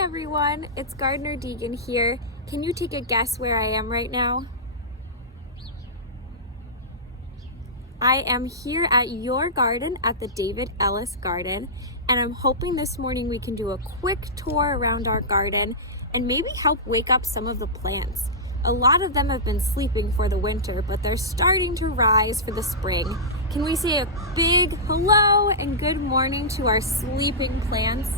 Hi everyone, it's Gardener Degen here. Can you take a guess where I am right now? I am here at your garden at the Ellis garden, and I'm hoping this morning we can do a quick tour around our garden and maybe help wake up some of the plants. A lot of them have been sleeping for the winter, but they're starting to rise for the spring. Can we say a big hello and good morning to our sleeping plants?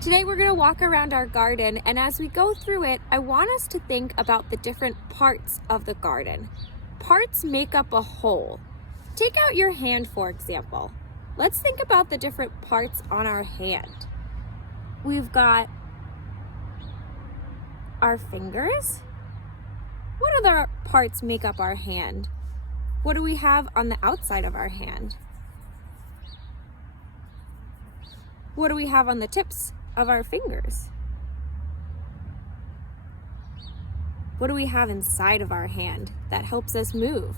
Today we're going to walk around our garden, and as we go through it, I want us to think about the different parts of the garden. Parts make up a whole. Take out your hand, for example. Let's think about the different parts on our hand. We've got our fingers. What other parts make up our hand? What do we have on the outside of our hand? What do we have on the tips of our fingers? What do we have inside of our hand that helps us move?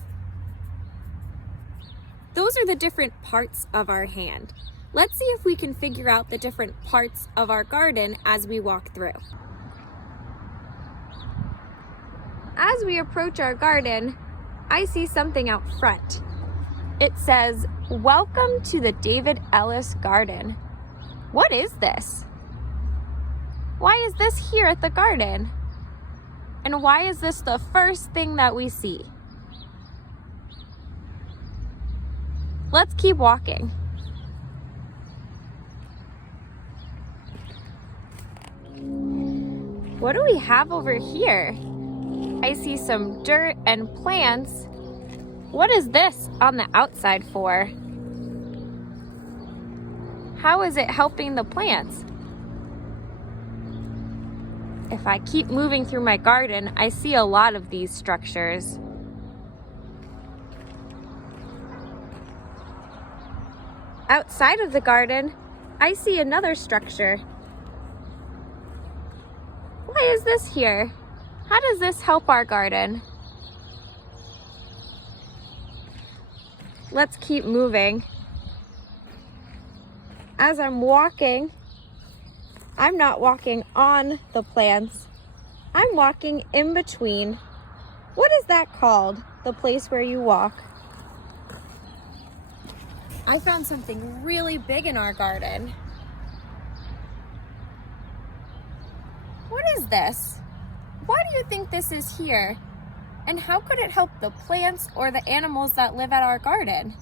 Those are the different parts of our hand. Let's see if we can figure out the different parts of our garden as we walk through. As we approach our garden, I see something out front. It says, "Welcome to the Ellis garden." What is this? Why is this here at the garden? And why is this the first thing that we see? Let's keep walking. What do we have over here? I see some dirt and plants. What is this on the outside for? How is it helping the plants? If I keep moving through my garden, I see a lot of these structures. Outside of the garden, I see another structure. Why is this here? How does this help our garden? Let's keep moving. As I'm walking, I'm not walking on the plants. I'm walking in between. What is that called? The place where you walk. I found something really big in our garden. What is this? Why do you think this is here? And how could it help the plants or the animals that live at our garden?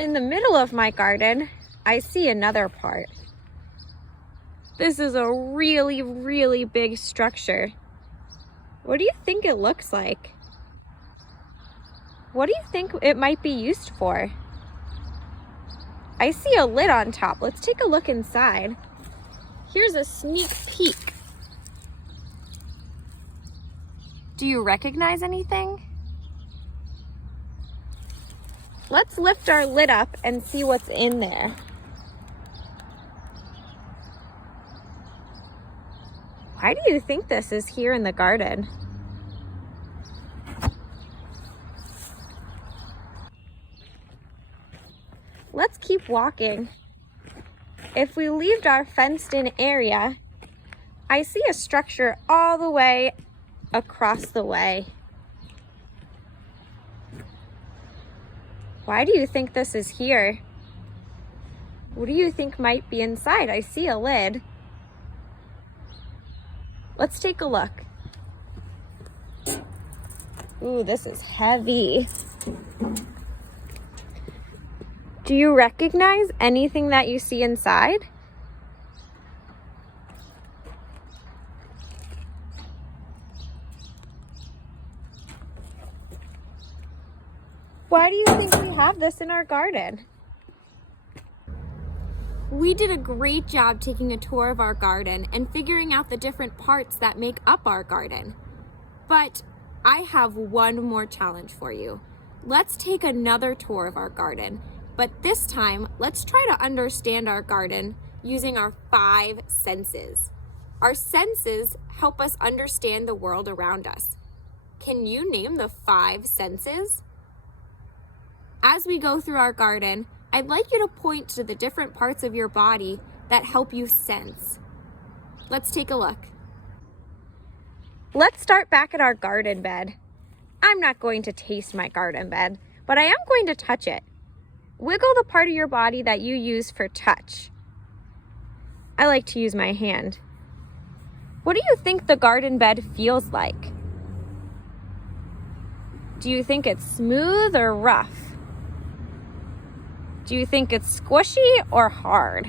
In the middle of my garden, I see another part. This is a really, really big structure. What do you think it looks like? What do you think it might be used for? I see a lid on top. Let's take a look inside. Here's a sneak peek. Do you recognize anything? Let's lift our lid up and see what's in there. Why do you think this is here in the garden? Let's keep walking. If we leave our fenced-in area, I see a structure all the way across the way. Why do you think this is here? What do you think might be inside? I see a lid. Let's take a look. Ooh, this is heavy. Do you recognize anything that you see inside? Why do you think we have this in our garden? We did a great job taking a tour of our garden and figuring out the different parts that make up our garden. But I have one more challenge for you. Let's take another tour of our garden, but this time let's try to understand our garden using our 5 senses. Our senses help us understand the world around us. Can you name the 5 senses? As we go through our garden, I'd like you to point to the different parts of your body that help you sense. Let's take a look. Let's start back at our garden bed. I'm not going to taste my garden bed, but I am going to touch it. Wiggle the part of your body that you use for touch. I like to use my hand. What do you think the garden bed feels like? Do you think it's smooth or rough? Do you think it's squishy or hard?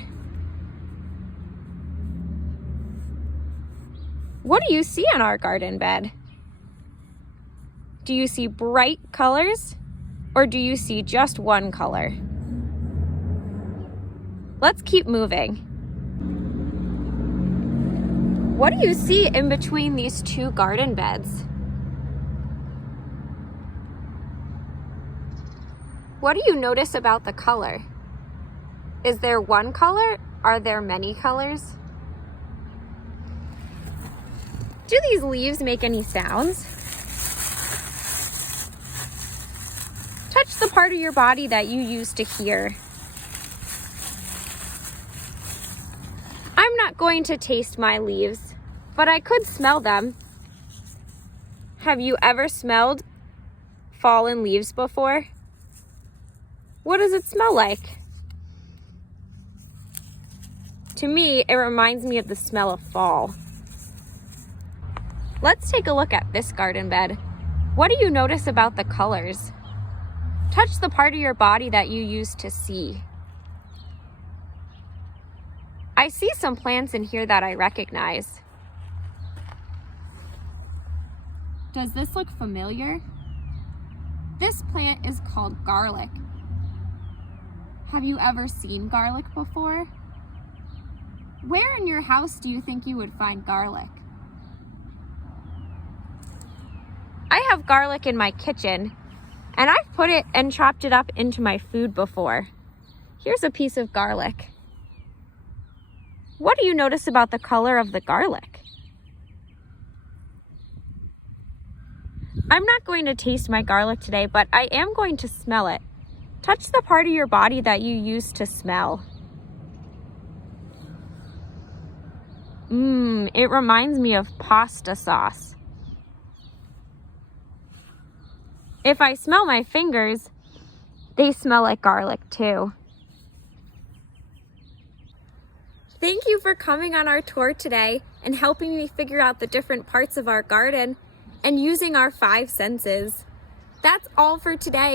What do you see on our garden bed? Do you see bright colors or do you see just one color? Let's keep moving. What do you see in between these two garden beds? What do you notice about the color? Is there one color? Are there many colors? Do these leaves make any sounds? Touch the part of your body that you use to hear. I'm not going to taste my leaves, but I could smell them. Have you ever smelled fallen leaves before? What does it smell like? To me, it reminds me of the smell of fall. Let's take a look at this garden bed. What do you notice about the colors? Touch the part of your body that you use to see. I see some plants in here that I recognize. Does this look familiar? This plant is called garlic. Have you ever seen garlic before? Where in your house do you think you would find garlic? I have garlic in my kitchen, and I've put it and chopped it up into my food before. Here's a piece of garlic. What do you notice about the color of the garlic? I'm not going to taste my garlic today, but I am going to smell it. Touch the part of your body that you use to smell. It reminds me of pasta sauce. If I smell my fingers, they smell like garlic too. Thank you for coming on our tour today and helping me figure out the different parts of our garden and using our 5 senses. That's all for today.